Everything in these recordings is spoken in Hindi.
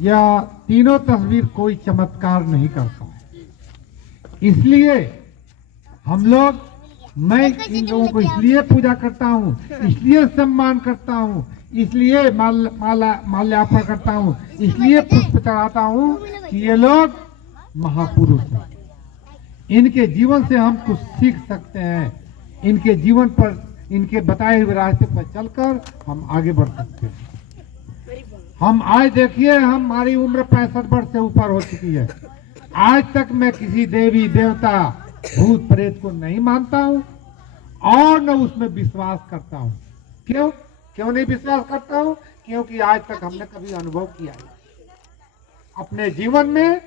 यह तीनों तस्वीर कोई चमत्कार नहीं करता है। इसलिए हम लोग, मैं इन लोगों को इसलिए पूजा करता हूँ, इसलिए सम्मान करता हूँ, इसलिए माल्यार्पण करता हूँ, इसलिए पुष्प चढ़ाता हूँ कि ये लोग महापुरुष हैं। इनके जीवन से हम कुछ सीख सकते हैं। इनके जीवन पर, इनके बताए हुए रास्ते पर चलकर हम आगे बढ़ सकते हैं। हम आज देखिए, हमारी उम्र 65 वर्ष से ऊपर हो चुकी है। आज तक मैं किसी देवी देवता भूत प्रेत को नहीं मानता हूँ और न उसमें विश्वास करता हूँ। क्यों नहीं विश्वास करता हूँ? क्योंकि आज तक हमने कभी अनुभव किया है। अपने जीवन में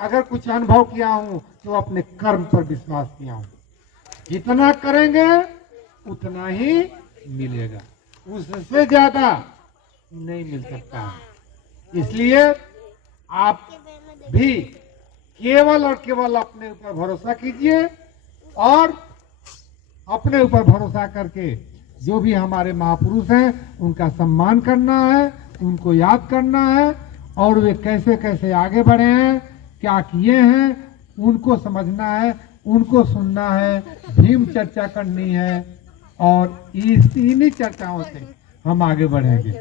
अगर कुछ अनुभव किया हूँ तो अपने कर्म पर विश्वास किया हूँ। जितना करेंगे उतना ही मिलेगा, उससे ज्यादा नहीं मिल सकता है। इसलिए आप भी केवल और केवल अपने ऊपर भरोसा कीजिए और अपने ऊपर भरोसा करके जो भी हमारे महापुरुष हैं उनका सम्मान करना है, उनको याद करना है और वे कैसे कैसे आगे बढ़े हैं, क्या किए हैं, उनको समझना है, उनको सुनना है, भीम चर्चा करनी है और इन्हीं चर्चाओं से हम आगे बढ़ेंगे।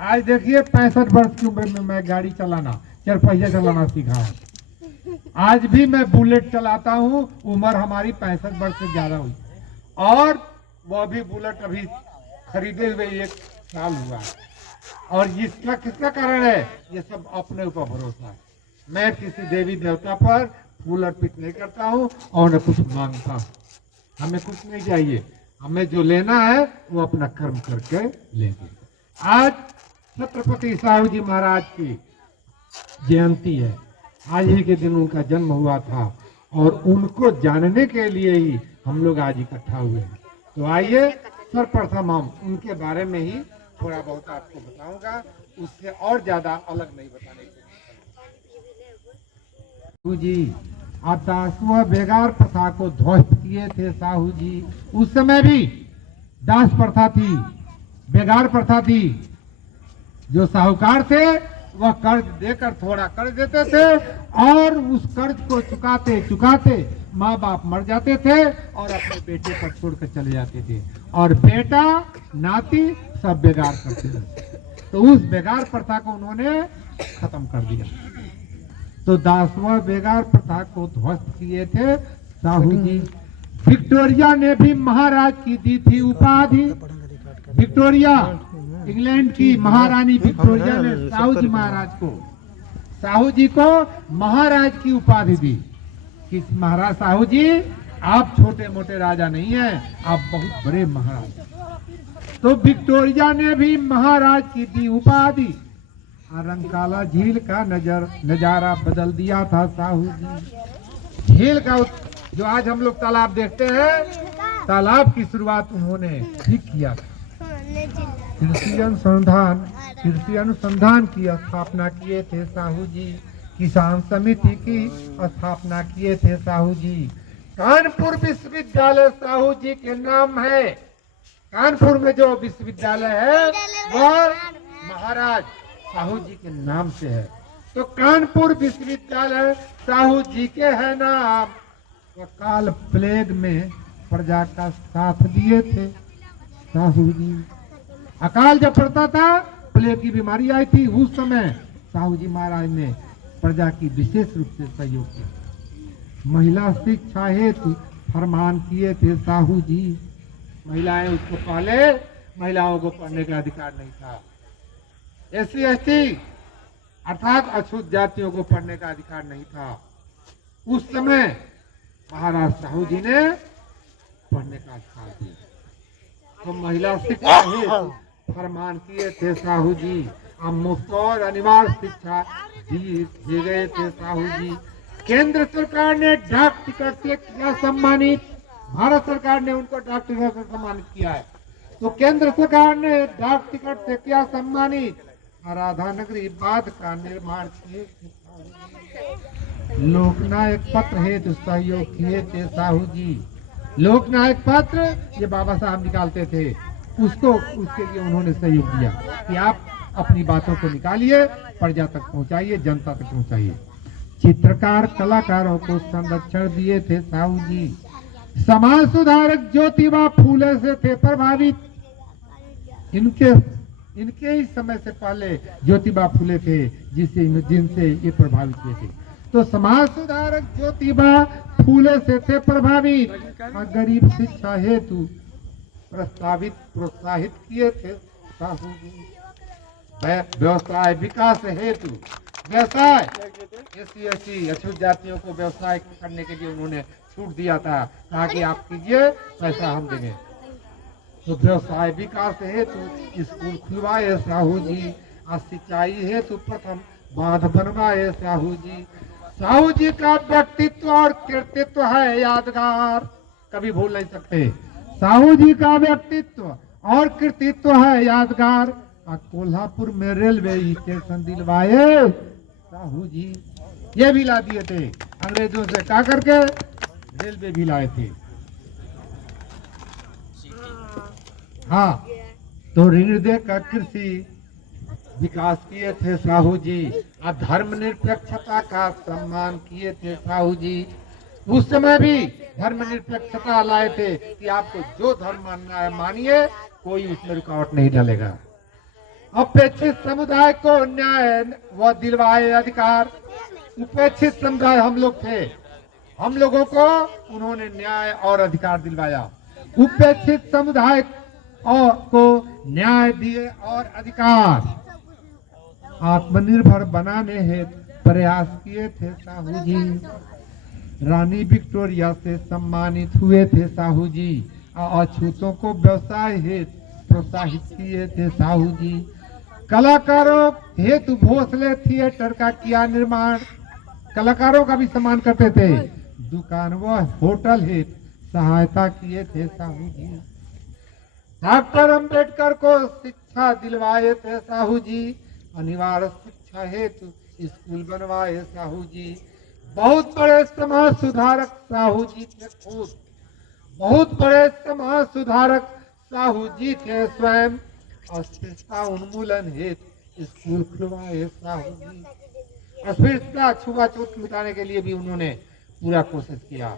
आज देखिए 65 वर्ष की उम्र में मैं गाड़ी चलाना, 4 पहिया चलाना सीखा हूँ। आज भी मैं बुलेट चलाता हूँ। उम्र हमारी 65 वर्ष से ज्यादा हुई और वह भी बुलेट अभी खरीदे हुए 1 साल हुआ है। और इसका किसका कारण है? ये सब अपने ऊपर भरोसा है। मैं किसी देवी देवता पर फूल अर्पित नहीं करता हूँ और न कुछ मांगता हूँ। हमें कुछ नहीं चाहिए, हमें जो लेना है वो अपना कर्म करके लेंगे। आज छत्रपति साहू जी महाराज की जयंती है। आज ही के दिन उनका जन्म हुआ था और उनको जानने के लिए ही हम लोग आज इकट्ठा हुए हैं। तो आइए सर्वप्रथम हम उनके बारे में ही थोड़ा बहुत आपको बताऊंगा, उससे और ज्यादा अलग नहीं बताने की। साहू जी आप 10वां बेगार प्रथा को ध्वस्त किए थे। साहू जी उस समय भी दास प्रथा थी, बेगार प्रथा थी। जो साहूकार थे वह कर्ज देकर थोड़ा कर्ज देते थे और उस कर्ज को चुकाते चुकाते माँ बाप मर जाते थे और अपने बेटे पर छोड़कर चले जाते थे और बेटा नाती सब बेगार करते थे। तो उस बेगार प्रथा को उन्होंने खत्म कर दिया। तो 10वां बेगार प्रथा को ध्वस्त किए थे साहू जी। विक्टोरिया ने भी महाराज की दी थी उपाधि। विक्टोरिया, इंग्लैंड की महारानी विक्टोरिया ने साहू जी महाराज को, साहू जी को महाराज की उपाधि दी कि महाराज साहू जी आप छोटे मोटे राजा नहीं हैं, आप बहुत बड़े महाराज। तो विक्टोरिया ने भी महाराज की दी उपाधि। रंकाला झील का नजारा बदल दिया था साहू जी। झील का जो आज हम लोग तालाब देखते हैं, तालाब की शुरुआत उन्होंने ठीक किया था। कृषि अनुसंधान की स्थापना किए थे साहू जी। किसान समिति की स्थापना किए थे साहू जी। कानपुर विश्वविद्यालय साहू जी के नाम है। कानपुर में जो विश्वविद्यालय है वह महाराज साहू जी के नाम से है। तो कानपुर विश्वविद्यालय साहू जी के है नाम। काल प्लेग में प्रजा का साथ दिए थे साहू जी। अकाल जब पड़ता था, प्लेग की बीमारी आई थी, उस समय साहू जी महाराज ने प्रजा की विशेष रूप से सहयोग किया। महिला शिक्षा हेतु फरमान किए थे साहू जी। महिलाएं, उसको पहले महिलाओं को पढ़ने का अधिकार नहीं था। SC ST अर्थात अछूत जातियों को पढ़ने का अधिकार नहीं था। उस समय महाराज साहू जी ने पढ़ने का अधिकार दिया। तो महिला शिक्षा हेतु फरमान किए थे साहू जी। अब मुफ्त और अनिवार्य शिक्षा दिए गए थे साहू जी। केंद्र सरकार ने डाक टिकट से किया सम्मानित। भारत सरकार ने उनको डाक टिकट से सम्मानित किया है। तो केंद्र सरकार ने डाक टिकट से किया सम्मानित। राधा नगरी बांध का निर्माण किए। लोकनायक पत्र हेतु सहयोग किए थे साहू जी। लोकनायक पत्र ये बाबा साहब निकालते थे, उसके लिए उन्होंने सहयोग दिया कि आप अपनी बातों को निकालिए, प्रजा तक पहुंचाइए, जनता तक पहुंचाइए। चित्रकार कलाकारों को संरक्षण दिए थे साहू जी। समाज सुधारक ज्योतिबा फूले से थे प्रभावित। इनके ही समय से पहले ज्योतिबा फूले थे जिनसे ये प्रभावित हुए थे। तो समाज सुधारक ज्योतिबा फूले से थे प्रभावित। गरीब शिक्षा हेतु प्रोत्साहित किए थे साहू जी। व्यवसाय विकास हेतु व्यवसाय एससी अछूत जातियों को व्यवसाय करने के लिए उन्होंने छूट दिया था, कहा कि आप कीजिए, पैसा हम देंगे। तो व्यवसाय विकास हेतु स्कूल खुलवाए साहू जी। और सिंचाई हेतु प्रथम बांध बनवाए साहू जी। साहू जी का व्यक्तित्व और कृतित्व है यादगार, कभी भूल नहीं सकते। साहू जी का व्यक्तित्व और कृतित्व है यादगार। और कोल्हापुर में रेलवे स्टेशन दिलवाए साहू जी। ये भी ला दिए थे अंग्रेजों से क्या करके, रेलवे भी लाए थे। हाँ, तो ऋण देकर कृषि विकास किए थे साहू जी। और धर्मनिरपेक्षता का सम्मान किए थे साहू जी। उस समय भी धर्मनिरपेक्षता लाए थे कि आपको जो धर्म मानना है मानिए, कोई उसमें रुकावट नहीं डालेगा। अपेक्षित समुदाय को न्याय व दिलवाए अधिकार। उपेक्षित समुदाय हम लोग थे, हम लोगों को उन्होंने न्याय और अधिकार दिलवाया। उपेक्षित समुदाय को न्याय दिए और अधिकार। आत्मनिर्भर बनाने हेतु प्रयास किए थे साहू जी। रानी विक्टोरिया से सम्मानित हुए थे साहू जी। अछूतों को व्यवसाय हेतु प्रोत्साहित किए थे साहू जी। कलाकारों हेतु भोसले थिएटर का किया निर्माण। कलाकारों का भी सम्मान करते थे। दुकान व होटल हेतु सहायता किए थे साहू जी। डॉक्टर अंबेडकर को शिक्षा दिलवाए थे साहू जी। अनिवार्य शिक्षा हेतु स्कूल बनवाए साहू जी। बहुत बड़े समाज सुधारक साहू जी थे खुद। बहुत बड़े समाज सुधारक साहू जी थे स्वयं। अस्पृश्यता उन्मूलन हेतु स्कूल खुलवाए साहू जी। अस्पृश्यता छुआछूत मिटाने के लिए भी उन्होंने पूरा कोशिश किया।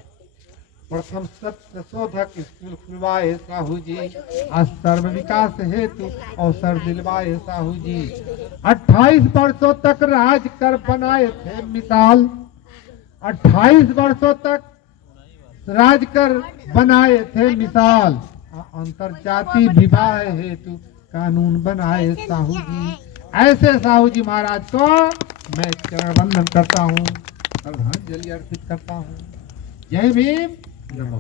प्रथम सत्य शोधक स्कूल खुलवाए साहू जी। सर्व विकास हेतु अवसर दिलवाए साहू जी। 28 वर्षों तक राज कर बनाए थे मिसाल। 28 वर्षों तक राज कर बनाए थे मिसाल। अंतरजातीय विवाह हेतु कानून बनाए साहू जी। ऐसे साहू जी महाराज को मैं चरण वंदन करता हूँ, श्रद्धांजलि अर्पित करता हूँ। जय भीम। नमो।